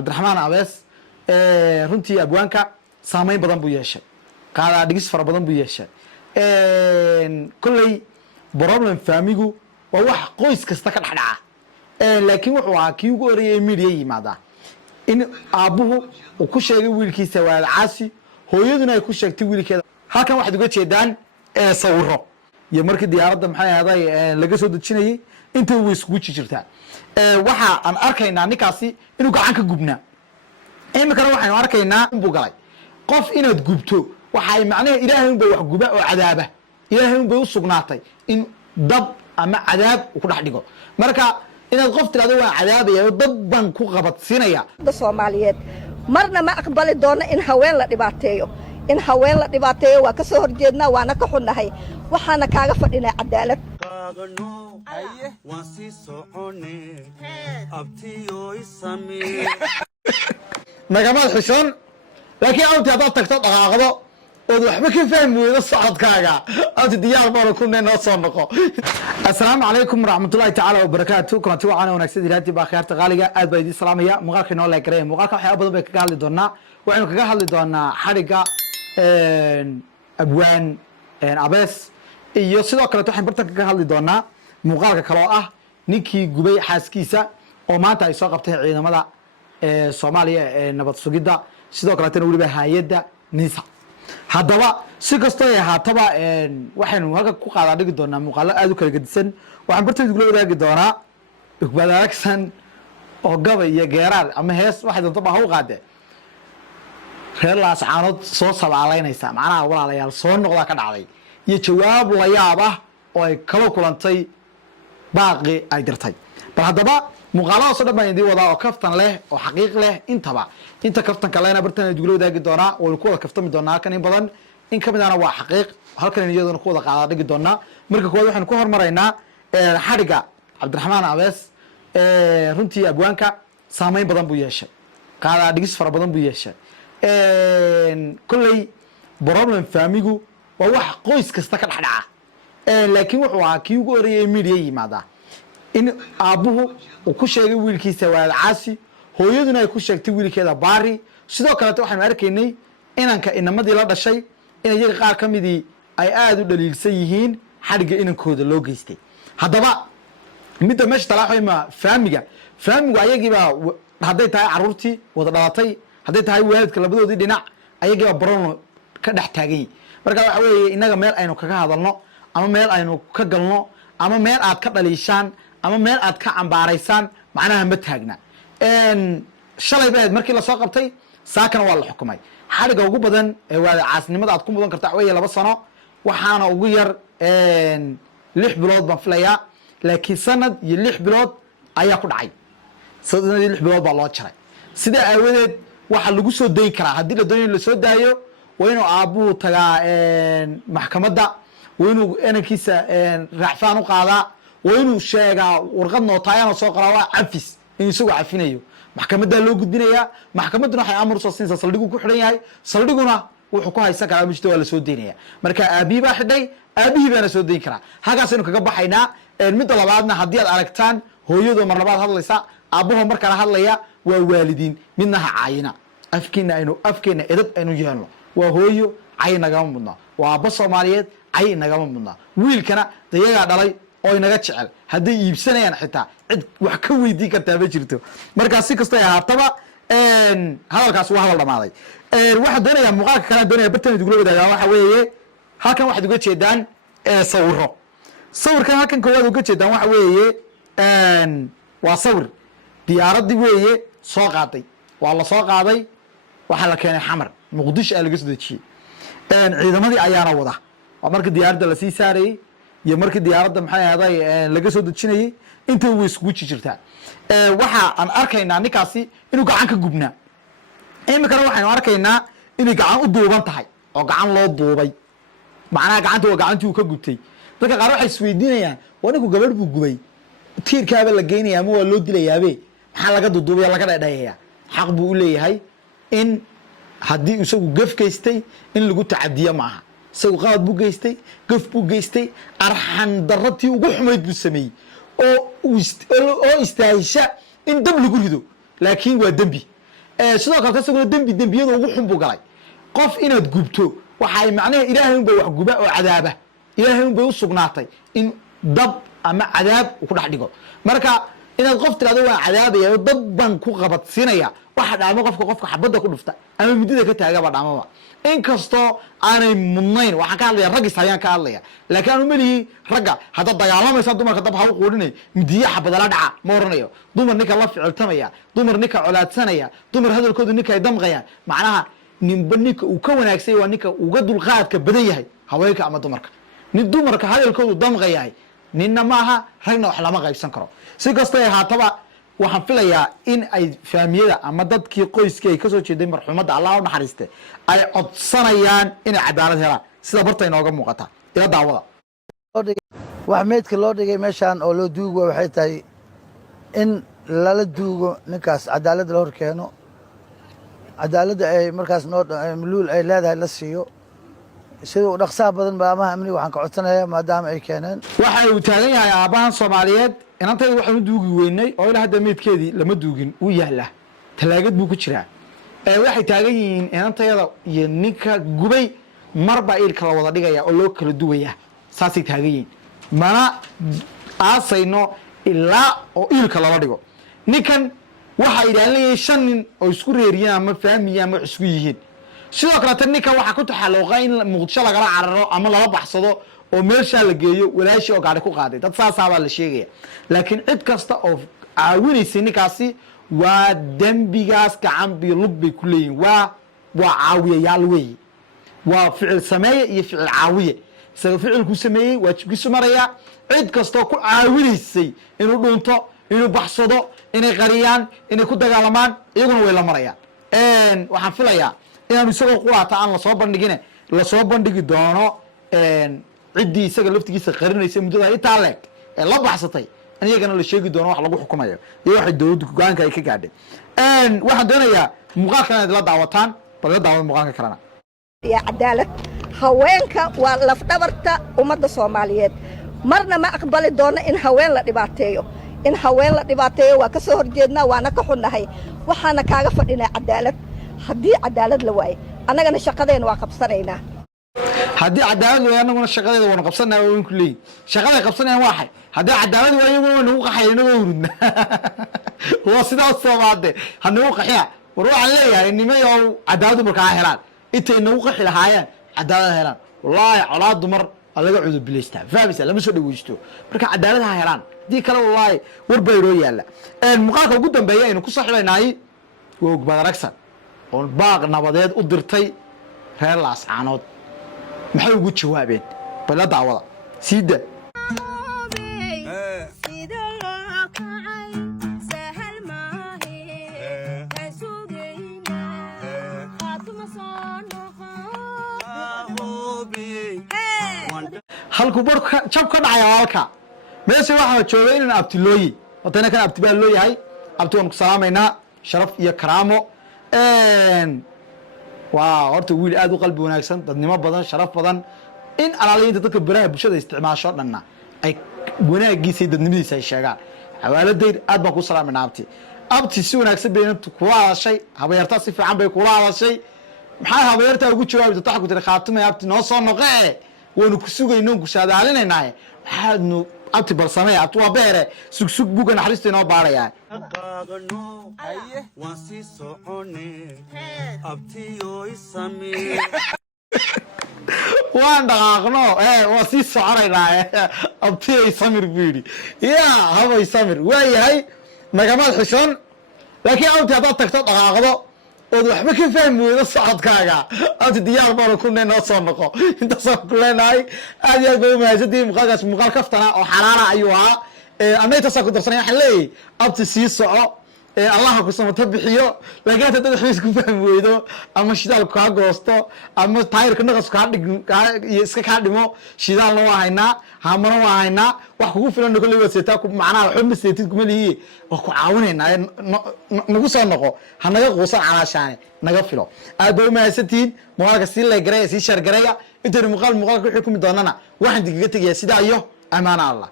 cabdiraxmaan abees runtii abwaanka saameyn badan buu yeeshay qaadaa dhigis fara badan buu yeeshay kolley problem faamigu waa wax qoys kasta ka dhexdhaca laakiin wuxuu ahaa kii ugu horeeyay media yimaada in aabuhu uu ku sheegay wiilkiisa waa caasi hooyaduna ay ku sheegtay wiilkeeda halkan waxaad uga jeedaan sawiro iyo markii diyaaradda maxay ahaaday laga soo dejinayay inta way iskugu jirtaa waxa aan arkaynaa ninkaasi inuu gacan ka gubnaa imikana waxaynu arkaynaa inbuu galay qof inaad gubto waxay macnaheedu ilaahay unbay wax guba oo cadaaba ilaahay unbay u sugnaatay in dab ama cadaab uu ku dhex dhigo marka inaad qof tiraahdo waa cadaabaya dab baan ku qabadsiinaya Soomaaliyeed marna ma aqbali doono in haween la dhibaateeyo waa ka soo horjeednaa waana ka xunnahay waxaana kaaga fadhinaa cadaalad nagamaad xishoon laakiin awti haddaad tagto dhaqaaqdo ood waxba ka fahmi weydo socodkaaga awti diyaar baanu ku noo soo noqo assalaamu calaykum waraxmatullaahi tacaala wabarakaatu kulanti wacaana wanaagsan ilaahtii baa khiyaarta qaaliga aad baa idiin salaamaya muuqaalka inoo leegareeya muuqaalka waxyaaba badan bay kaga hadli doonaa waxaynu kaga hadli doonaa xadhigga abwaan abees iyo sidoo kaleeto waxaynu bartan kaga hadli doonaa muuqaalka kale oo ah ninkii gubay xaaskiisa oo maanta ay soo qabtay ciidamada Soomaaliya nabad sugidda sidoo kaleetana weliba hay'adda NISA haddaba si kastoo ay ahaataba waxaynu halka ku qaadaa dhigi doonaa muuqaalo aad u kala gedisan waxaan barteed kula wadaagi doonaa Iqbaal Alexan oo gabay iyo geeraar ama hees waxay doonto baa u qaade reer laas caanood soo sabaalaynaysa macnaha walaalayaal soo noqda ka dhacday iyo jawaab la yaab ah oo ay kala kulantay baaqi ay dirtay bal haddaba muuqaalada soo dhan baan idin wadaa oo kaftan leh oo xaqiiq leh inta kaftan kalena bartan idin wadaagi doonaa oo ku wada kaftami doonaa halkan in badan in ka midana waa xaqiiq halkan iyaduna ku wada qaada dhigi doonaa marka koowaad waxaan ku hormaraynaa xadhigga cabdiraxmaan abees runtii abwaanka saameyn badan buu yeeshay qaadaa dhigis fara badan buu yeeshay kolley problem faamigu waa wax qoys kasta ka dhexdhaca laakiin wuxuu ahaa kii ugu horeeyay media yimaada in aabuhu uu ku sheegay wiilkiisa waa caasi hooyaduna ay ku sheegtay wiilkeeda baari sidoo kale waxaanu arkaynay inanka inamadii la dhashay in iyaga qaar ka midii ay aad u dhaliilsan yihiin xadhigga inankooda loo geystay haddaba midda meesha talaaxay ma faamigu ayagiiba hadday tahay caruurtii wada dhalatay hadday tahay waalidka labadoodii dhinac ayagiiba baron ka dhex taagay marka waxa weeye inaga meel aynu kaga hadalno ama meel aynu ka galno ama meel aad ka dhaliishaan ama meel aad ka cambaaraysaan macnaha ma taagna shalay baad markii la soo qabtay saakana waa la xukumay xadhigga ugu badan ee waa caasnimada aad ku mudan kartaa weeye 2 sano waxaana ugu yar 6 bilood baan filayaa laakiin sanad iyo 6 bilood ayaa ku dhacay sanad iyo 6 bilood baa loo jaray sida aawadeed waxa lagu soo dayn karaa haddii la doonayo la soo daayo waa inuu aabuhu tagaa maxkamadda waa inuu enankiisa raacfaan u qaadaa waa inuu sheegaa warqad nootaayana soo qoraa waa cafis in isagoo cafinayo maxkamadda loo gudbinayaa maxkamadduna waxay amar soo siinaysaa saldhigu ku xidhan yahay saldhiguna wuxuu ku haysan karaa mujta waa la soo deynaya marka aabihi baa xidhay aabihii baana soo deyn karaa halkaasaynu kaga baxaynaa midda labaadna haddii aad aragtaan hooyadoo mar labaad hadlaysa aabbaho markana hadlaya waa waalidiin midna ha caayina afkeena edad aynu yeelno waa hooyo cay nagama mudna waa aabba Soomaaliyeed cay nagama mudna wiilkana dayagaa dhalay oo inaga jecel hadday iibsanayaan xitaa cid wax ka weydiin kartaa ma jirto marka si kastoo ay ahaataba hadalkaas waa hadal dhamaaday waxa doonaya muuqaalka kale doonaya bartan idin wadaagaa waxa weeye halkan waxaad uga jeedaan sawirkan halkan koowaad uga jeedaan waxa weeye waa sawir diyaaradii weeye soo qaaday waa la soo qaaday waxa la keenay xamar muqdisho ay laga soo dejiyay ciidamadii ayaana wada waa markii diyaaradda la sii saarayay iyo markii diyaaradda maxay ahaaday laga soo dejinayay inta way iskugu jirtaa waxa aan arkaynaa ninkaasi inuu gacan ka gubnaa imikana waxaynu arkaynaa inay gacan u duuban tahay oo gacan loo duubay macnaha gacanta waa gacantii uu ka gubtay dadka qaar waxay isweydiinayaan waa ninku gabadh buu gubay tiirkaaba la geynayaa ama waa loo dilayaabe maxaa laga duduubaya laga dhadhayayaa xaq buu u leeyahay in haddii isagu gaf geystay in lagu tacadiyo maaha isagu qalad buu geystay gaf buu geystay arxan darratii ugu xumayd buu sameeyey oo istaahisha in dab lagu rido laakiin waa dembi sidoo kale isaguna dembiyada ugu xun buu galay qof inaad gubto waxay macnaha ilaahay unbay wax guba oo cadaaba ilaahay unbay u sugnaatay in dab ama cadaab ku dhex dhigo marka inaad qof tiraado waa cadaabaya oo dab baan ku qabadsiinaya waxa dhaamo qofka xabada ku dhufta ama midida ka taagaba dhaamaba inkastoo aanay mudnayn waxaan ka hadlaya rag isayaan ka hadlaya laakiin aanu malihi ragga hadda dagaalamaysa dumarka dab ha u quudinay midiya xabada la dhaca ma oranayo dumar ninka la ficiltamaya dumar ninka colaadsanaya dumar hadalkoodu ninka ay damqayaan macnaha ninba ninka uu ka wanaagsay waa ninka uga dulqaadka badan yahay haweenka ama dumarka nin dumarka hadalkoodu damqayahay ninna maaha ragna wax lama qaybsan karo si kastoo ay haataba waxaan filayaa in ay faamiyada ama dadkii qoyskii ay kasoo jeeday marxuumadda allah u naxariiste ay codsanayaan inay cadaalad helaan sida barta inooga muuqata ila daawada wax meydka loo dhigay meeshaan oo loo duugo waxay tahay in lala duugo ninkaas cadaaladda la hor keeno cadaaladda ay markaas muluul ay leedahay la siiyo sida u dhaqsaha badan ba amaha amniga waxaan ka codsanayaa maadaama ay keeneen waxa uu taagan yahay aabahan Soomaaliyeed inantayda waxaan u duugi weynay oo ilaa hadda meedkeedii lama duugin uu yaala talaagad buu ku jiraa waxay taagan yihiin inantayda iyo ninka gubay marba ilka la wada dhigaya oo loo kala duwaya saasay taagan yihiin mana aasayno ilaa oo ilka lala dhigo ninkan waxa ilaalinayay 5 nin oo isku reeriyaan ama faamiya ama isku yihiin sidoo kale tan ninka waxa ku taxalooqay in Muqdisho lagala cararo ama lala baxsado oo meesha la geeyo walaashi oo gaari ku qaaday dad saasaba la sheegaya laakiin cid kasta oo caawinaysa ninkaasi waa dambigaas gacan bi lug bay ku leeyihiin waa caawiyayaal weey waa ficil sameeye iyo ficil caawiye isaga ficilku sameeyay waajibkiisu maraya cid kasta ku caawinaysay inuu dhunto inuu baxsado inay qariyaan inay ku dagaalamaan iyaguna way la marayaan waxaan filayaa inaan isagoo quraata aan la soo bandhigine la soo bandhigi doono ciddii isaga laftigiisa qarinaysa muddada intaa leeg ee la baxsatay iyagana la sheegi doono wax lagu xukumayo iyo waxa dawladdu go'aanka ay ka gaadhay waxaan doonayaa muuqaalkan inaad la daawataan bal la daawado muuqaalka kalena ya cadaalad haweenka waa laf dhabarta ummadda Soomaaliyeed marna ma aqbali doono in haween la dhibaateeyo waa ka soo horjeednaa waana ka xunnahay waxaana kaaga fadhinaa cadaalad haddii cadaalad la waayo annagana shaqadeena waa qabsanaynaa haddii cadaalad waayo annaguna shaqadeeda waan qabsanaa oo ku leeyahay shaqada qabsanayaan waa xay haddii cadaalad waayo iyaguna nagu qaxayna oo hurudna waa sidaas Soomaaliyeed hanagu qaxiya war waxaan leeyahay nimayo cadaalad markaa helaan intay nagu qaxi lahaayeen cadaalad helaan wallahi colaad dumar laga cudub bileystaa faabisa lama soo dhaweysto marka cadaalad ha helaan dii kale wallahi war bayro yaala muuqaalka ugu dambeeyay inuu ku saxiibanaay woog badaragsan oo baaq nabadeed u dirtay reer Laascaanood maxay ugu jawaabeen bal la daawada siida halku barka jab ka dhacay halka meesha waxa joogay in abtilooyi wadana kan abti baa loo yahay abti waan ku salaameynaa sharaf iyo karaamo waa horta wiil aad u qalbi wanaagsan dadnimo badan sharaf badan in alaaliinta dadka baraha bulshada isticmaasho dhanna ay wanaagiisa dadnimadiisa ay sheegaan xawaaladayr aad baan ku salaameynaa abti si wanaagsan bay intu ku hadashay habeerta si fiican bay ku hadashay maxay habeerta ugu jawaabtay tax ku tiri khaatumay abti noo soo noqee wanu ku sugayno ku saadaalinaynaay waxaadnu abti barsamay abti waa beere sugsug buga naxariista inoo baarayaan qaadano aye waan si soconee abti oo isamee waan dhaqaaqno waa si soconaynaa abti ay samir biiri habay samir waayahay nagamaad xishoon laakiin abti haddaad tagto dhaqaaqdo ood waxba ka fahmi weydo socodkaaga abti diyaar baan ku noo soo noqo intaasaan ku leenahay aad iyo aad baa u mahadsantihiin muuqaalkaas muuqaal kaftana oo xalaala ayuu ahaa anna intaasaan ku darsanay waxaan leeyahay abti sii soco allaha ku samata bixiyo laakiin hadda dad waxba isku fahmi weydo ama shidaalku kaa goosto ama taayirka naqas iska kaa dhimo shidaalna waa haynaa haamana waa haynaa wax kugu filan kolley waa seetaa macnaha waxba ma seetid kuma lihiye waa ku caawinaynaa nagu soo noqo ha naga quusan calaashaane naga filo aad baa u mahadsantihiin muuqaalka sii leegareya sii shaargareya intaynu muuqaalka wixii kumi doonana waxaan digaga tegayaa sidaa iyo amaana allah